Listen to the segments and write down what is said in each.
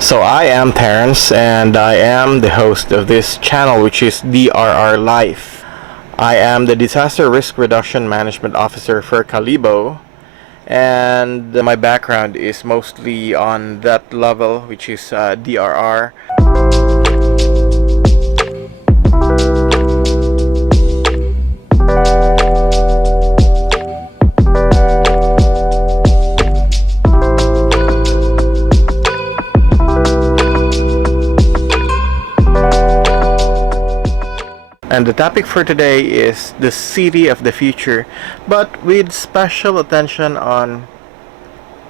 So I am Terrence and I am the host of this channel, which is DRR Life. I am the Disaster Risk Reduction Management Officer for Kaliibo, and my background is mostly on that level, which is DRR. And the topic for today is the city of the future, but with special attention on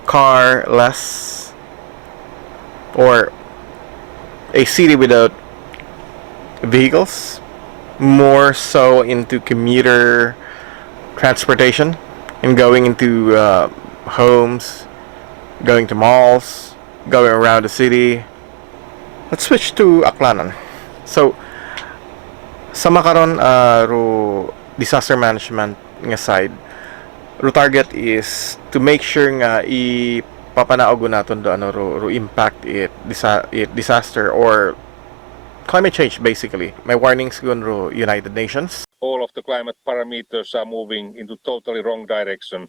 car-less, or a city without vehicles, more so into commuter transportation and going into homes, going to malls, going around the city. Let's switch to Aklanan. So, sa makaron ro disaster management nga side, ro target is to make sure nga ipapanaog naton do ro impact it disaster or climate change. Basically my warnings gun ro United Nations. All of the climate parameters are moving into totally wrong direction.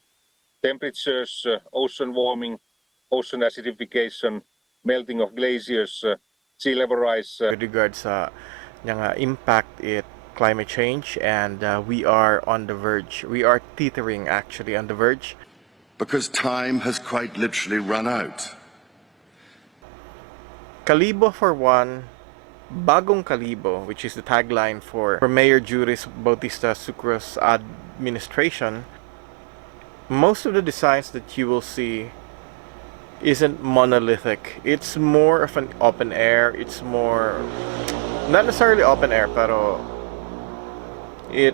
Temperatures, ocean warming, ocean acidification, melting of glaciers, sea level rise. With regards sa impact it climate change, and we are on the verge. We are teetering actually on the verge. Because time has quite literally run out. Kaliibo for one, Bagong Kalibo, which is the tagline for Mayor Juris Bautista Sucro's administration. Most of the designs that you will see isn't monolithic. It's more of an open air. It's more, not necessarily open air, pero it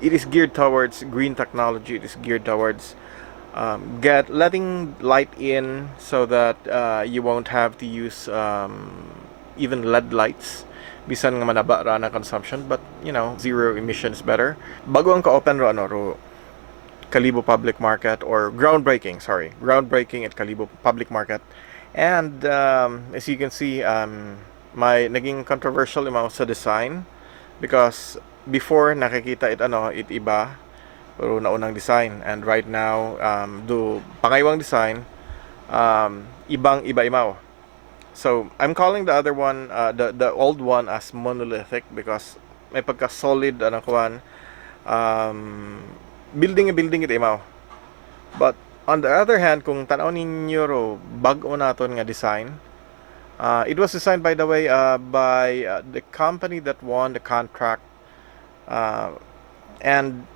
is geared towards green technology. It is geared towards letting light in, so that you won't have to use even LED lights. Bisan nga manaba ra na consumption, but zero emissions better. Bago ang ka-open ro Kaliibo Public Market, or groundbreaking at Kaliibo Public Market. And as you can see, may naging controversial imaw sa design, because before nakikita it iba pero naunang design, and right now do pangaywang design ibang iba imaw. So I'm calling the other one, the old one, as monolithic, because may pagka solid building it imaw. But on the other hand, kung tanaw ninyo ro bag-o naton nga design, it was designed, by the way, by the company that won the contract, and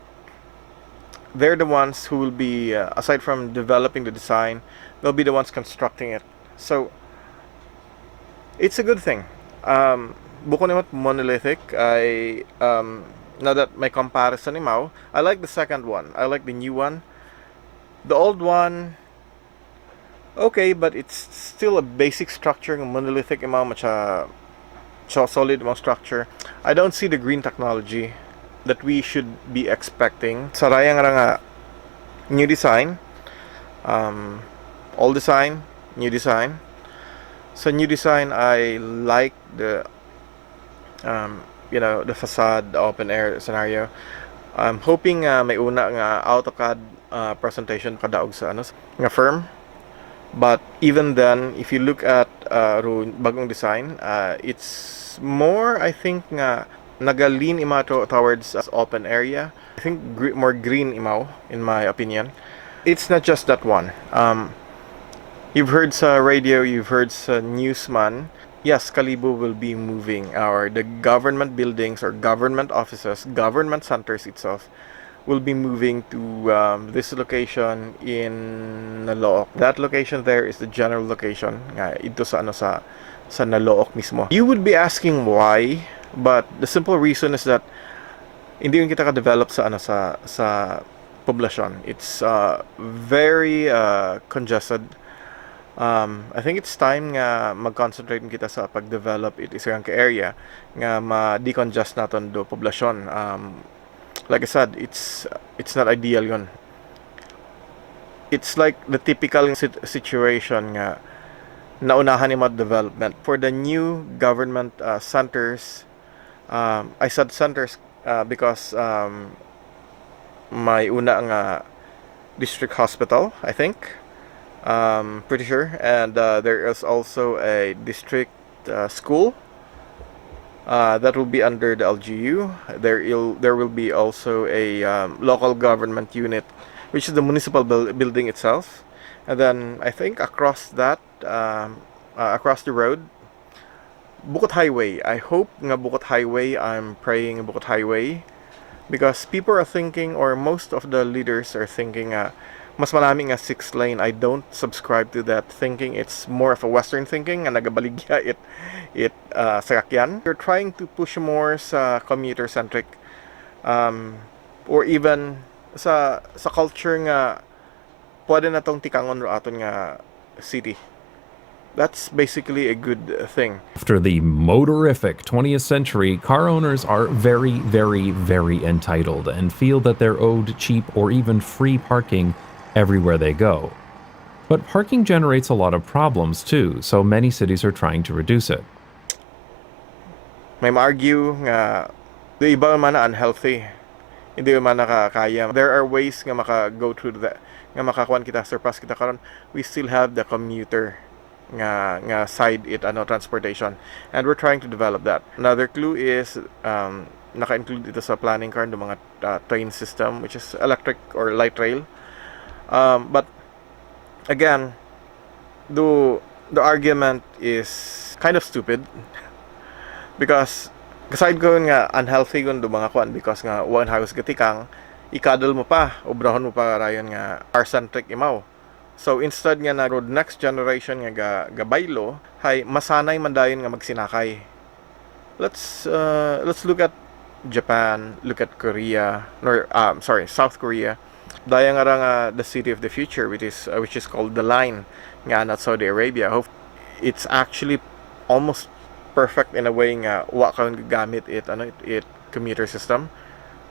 they're the ones who will be, aside from developing the design, they'll be the ones constructing it. So it's a good thing. Buko naman monolithic, now that my comparison imaw, I like the second one. I like the new one. The old one, okay, but it's still a basic structure. Monolithic imaw, macha solid imaw structure. I don't see the green technology that we should be expecting. Sarayang ra nga new design, old design, new design. So new design, I like the the facade, the open air scenario. I'm hoping may una nga AutoCAD presentation kadaog sa nga firm. But even then, if you look at bagong design, it's more, I think, nga nagalin imato towards open area. I think more green imaw, in my opinion. It's not just that one. You've heard sa radio, you've heard sa newsman. Yes, Kaliibo will be moving, the government buildings or government offices, government centers itself, will be moving to this location in Nalook. That location there is the general location nga ito sa Nalook mismo. You would be asking why, but the simple reason is that hindi yun kita ka-develop sa poblasyon. It's very congested. I think it's time nga mag-concentrate kita sa pag-develop it isang area nga ma-decongest naton do poblasyon. Like I said, it's not ideal yun. It's like the typical situation nga naunahan ni mga development. For the new government centers, I said centers because may una nga district hospital, I think. Pretty sure. And there is also a district school that will be under the LGU. There will be also a local government unit, which is the municipal building itself. And then I think across that, across the road, Bukot Highway. I hope nga Bukot Highway. I'm praying Bukot Highway because people are thinking, or most of the leaders are thinking, mas maraming nga 6 lane. I don't subscribe to that thinking. It's more of a Western thinking and nagabaligya it sakyan. You're trying to push more sa commuter-centric or even sa culture nga pwede na tong tikangon ro aton nga city. That's basically a good thing. After the motorific 20th century, car owners are very, very, very entitled and feel that they're owed cheap or even free parking everywhere they go. But parking generates a lot of problems too, so many cities are trying to reduce it. May ma-argue nga the iba man na unhealthy. Hindi man nakakaya. There are ways nga maka-go through that, nga makakuan kita, surpass kita karon. We still have the commuter nga side transportation, and we're trying to develop that. Another clue is naka-include ito sa planning card ng mga train system, which is electric or light rail. But again, the argument is kind of stupid because aside ko nga unhealthy kun do mga kuan because nga one house gatikang ikadol mo pa, obrahon mo pa rayon nga car-centric imaw. So instead nga na road next generation nga gabaylo, hay masanay man dayon nga magsinakay. Let's look at Japan, look at Korea, South Korea. Daya nga nga the city of the future, which is called the line nga na Saudi Arabia. It's actually almost perfect in a way nga wa ka gamit it commuter system,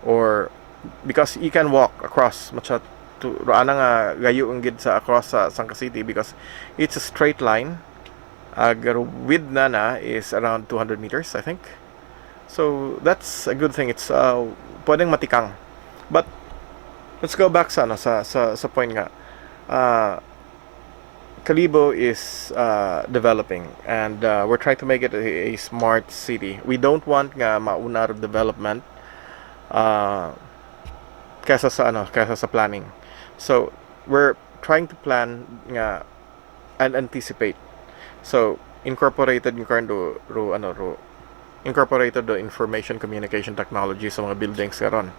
or because you can walk across much to ana nga gayo ang gid sa across sa Sangka City because it's a straight line. Width na is around 200 meters, I think. So that's a good thing. It's pwedeng matikang. But let's go back sa point nga. Kaliibo is developing, and we're trying to make it a smart city. We don't want nga mauna ro development kaysa sa planning. So we're trying to plan nga and anticipate. So incorporated incorporated the information communication technology sa mga buildings karon.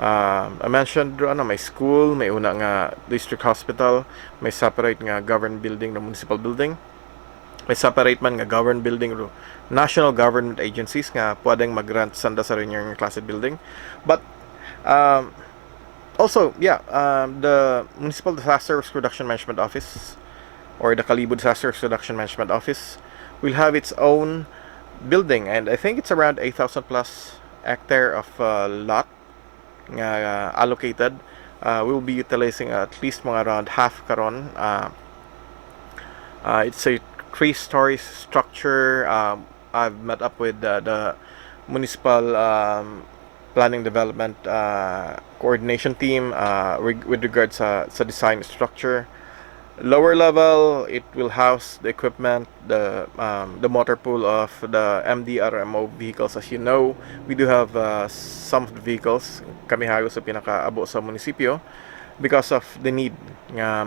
I mentioned may school, may una nga district hospital, may separate nga government building na municipal building, may separate man nga government building ro national government agencies nga pwedeng mag-grant sanda sa rin yung class building. But also, the Municipal Disaster Risk Reduction Management Office, or the Kaliibo Disaster Risk Reduction Management Office, will have its own building, and I think it's around 8,000 plus hectare of lot allocated. We'll be utilizing at least mga around half karon. It's a 3-story structure. I've met up with the municipal planning development coordination team with regards sa design structure. Lower level, it will house the equipment, the motor pool of the MDRMO vehicles. As you know, we do have some of the vehicles kami hayo sa pinakaabo sa munisipyo because of the need nga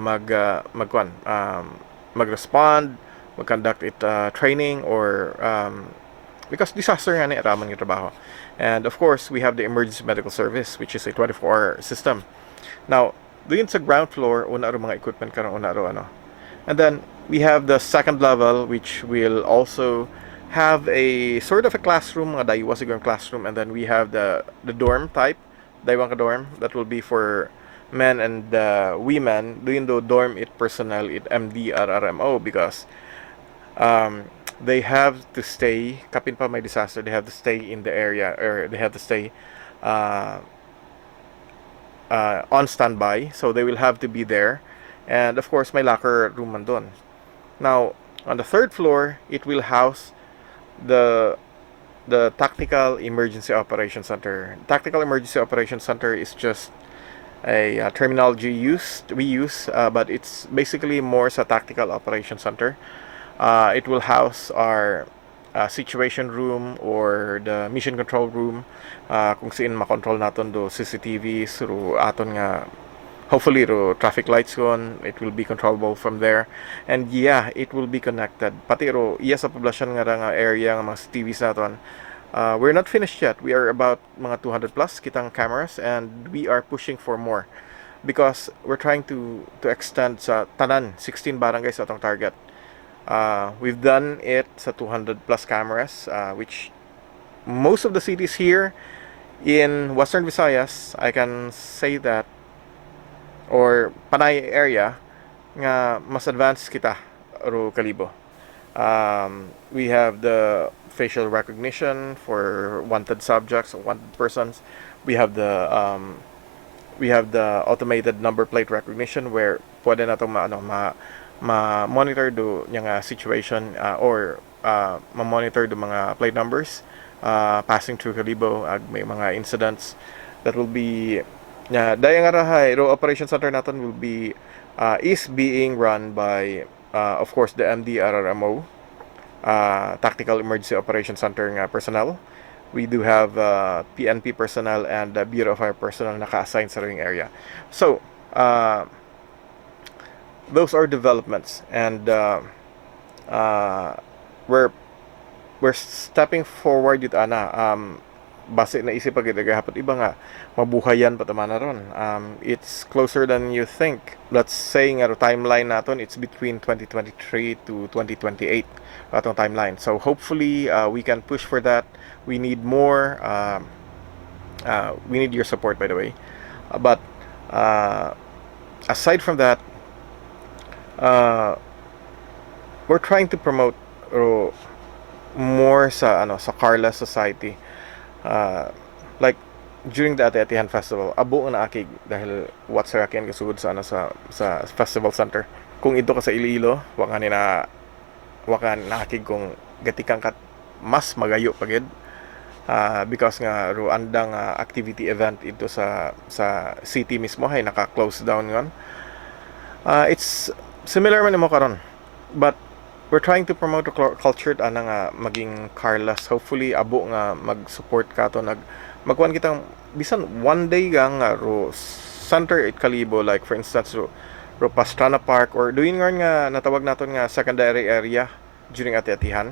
mag-respond, mag-conduct it training, or because disaster nga ni raman ng trabaho. And of course, we have the emergency medical service, which is a 24-hour system. Now, doon sa ground floor, una ro mga equipment karon una ro and then we have the second level, which will also have a sort of a classroom, mga daywa siguro classroom, and then we have the dorm type, daywang ka dorm, that will be for men and women. Doon do dorm it personnel it MDRRMO because they have to stay kapin pa may disaster, they have to stay in the area, or they have to stay on standby, so they will have to be there, and of course may locker room man doon. Now On the third floor, it will house the Tactical Emergency Operations Center. Tactical Emergency Operations Center is just a terminology we use, but it's basically more sa Tactical Operations Center. It will house our situation room or the mission control room, kung saan makontrol naton do CCTVs ro aton nga hopefully ro traffic lights kon, it will be controllable from there. And yeah, it will be connected pati ro iya sa poblasyon nga nga area nga mga CCTVs naton. We're not finished yet. We are about mga 200 plus kitang cameras, and we are pushing for more because we're trying to extend sa tanan 16 barangays atong target. We've done it sa 200 plus cameras, which most of the cities here in Western Visayas, I can say that, or Panay area, nga mas advanced kita ro Kaliibo. We have the facial recognition for wanted subjects, wanted persons. We have the automated number plate recognition where pwede na itong ma-monitor do nga situation or ma-monitor do mga plate numbers passing through Kaliibo. May mga incidents that will be dayang arahay ro operation center natin will be is being run by of course the MDRRMO, Tactical Emergency Operations Center nga personnel. We do have PNP personnel and Bureau of Fire personnel naka-assign sa ring area. So those are developments, and we're stepping forward yun base na isip pag hapot iba nga mabuhayan patamana ron. It's closer than you think. Let's say nga timeline naton it's between 2023 to 2028 atong timeline. So hopefully we can push for that. We need more. We need your support, by the way. But aside from that, we're trying to promote more sa carless society. Like during the Ati-Atihan festival, abo na akig dahil what sa akin kasugod sa sa festival center. Kung ito ka sa Iloilo, wakan na akig kung gatikang kat mas magayo pagid. Because nga ro andang activity event ito sa city mismo hay naka-close down ngon. It's similar man mo karon, but we're trying to promote the culture nga maging carless. Hopefully abo nga mag-support ka to magkuan kitang bisan one day nga ro center at Kaliibo, like for instance ro Pastrana Park, or doing nga natawag naton nga secondary area during Ati-Atihan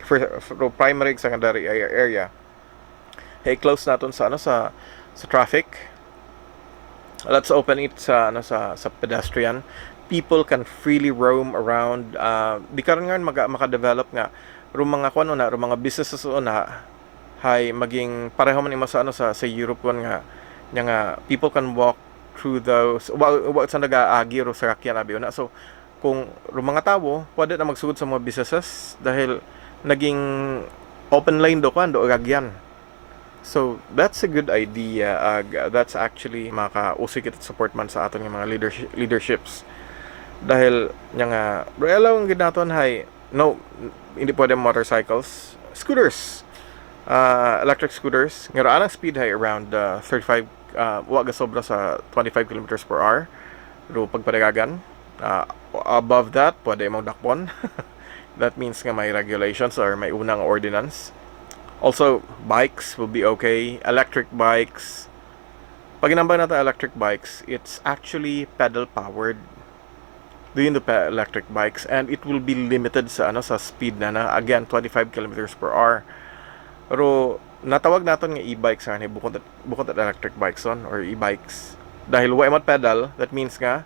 for primary secondary area. Hey, close naton sa sa traffic. Let's open it sa sa pedestrian. People can freely roam around. Di karon nga maka-develop nga ro mga kuan na ro mga businesses na hay maging pareho man imo sa sa Europe nga people can walk through those wa sa nagaagi ro sa sakyan abi una. So kung ro mga tawo pwede na magsugod sa mga businesses dahil naging open lane do agyan. So that's a good idea. That's actually maka-usik it support man sa aton nga mga leaderships. Dahil nga realo ang ginaton hay hindi pwede motorcycles, scooters, electric scooters nga anang speed hay around 35 wa ga sobra sa 25 kilometers per hour ro pagpadagagan. Above that pwede mo dakpon. That means nga may regulations or may unang ordinance. Also, bikes will be okay. Electric bikes. Pag inambay natin electric bikes, it's actually pedal powered. Doing the electric bikes, and it will be limited sa sa speed na again 25 kilometers per hour. Pero natawag naton nga e-bikes nga bukod at electric bikes or e-bikes. Dahil wa mat pedal, that means nga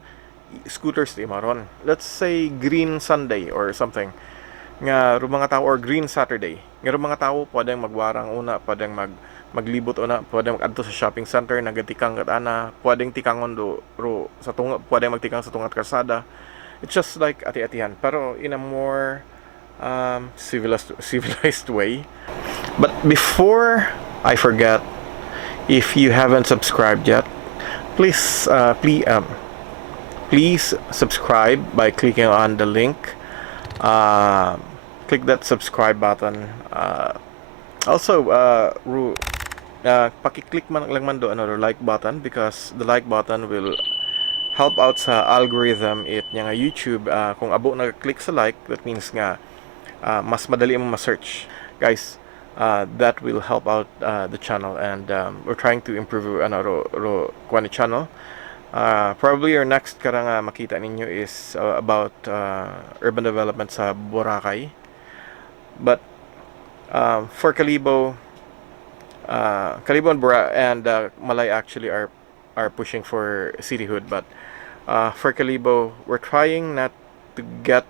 scooters di maron. Let's say green Sunday or something. Nga ro mga tao, or green Saturday. Nga ro mga tao pwedeng magwarang una, pwedeng maglibot una, pwedeng magadto sa shopping center, nagatikang kat pwedeng tikangon ro sa tunga, pwedeng magtikang sa tungat kalsada. It's just like Ati-Atihan, pero in a more civilized way. But before I forget, if you haven't subscribed yet, please subscribe by clicking on the link click that subscribe button. Also, paki-click man lang man do another like button, because the like button will help out sa algorithm it nga YouTube. Kung abo nag-click sa like, that means nga mas madali mo ma-search, guys. That will help out the channel, and we're trying to improve the channel. Probably your next karang makita ninyo is about urban development sa Boracay. But for Kaliibo, and Malay actually are pushing for cityhood. But for Kaliibo, we're trying not to get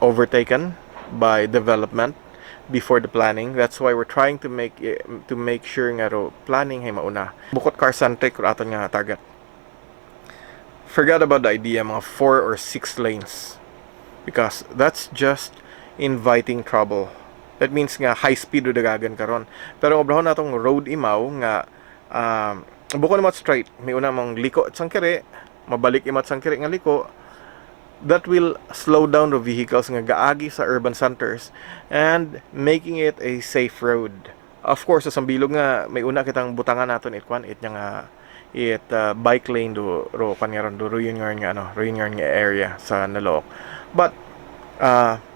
overtaken by development before the planning. That's why we're trying to make sure nga planning hay mauna. Bukod car-centric aton nga target. Forget about the idea mga 4 or 6 lanes, because that's just inviting trouble. That means nga high speed o dagagan karon. Pero obrahon natong road imaw nga bukod naman straight, may una mong liko at sangkere, mabalik imat sangkere nga liko. That will slow down the vehicles nga gaagi sa urban centers and making it a safe road. Of course, sa sambilog nga may una kitang butangan naton bike lane do Ruyon nga area sa Nalook. But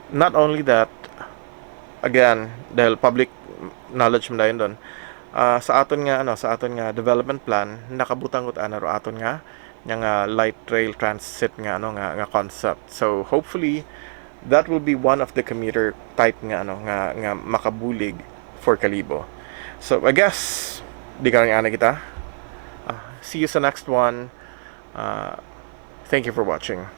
not only that, again, dahil public knowledge man dayon don, sa aton nga development plan nakabutang ut aton nga light rail transit nga concept. So hopefully that will be one of the commuter type nga makabulig for Kaliibo. So I guess di ka nga kita. See you sa next one. Thank you for watching.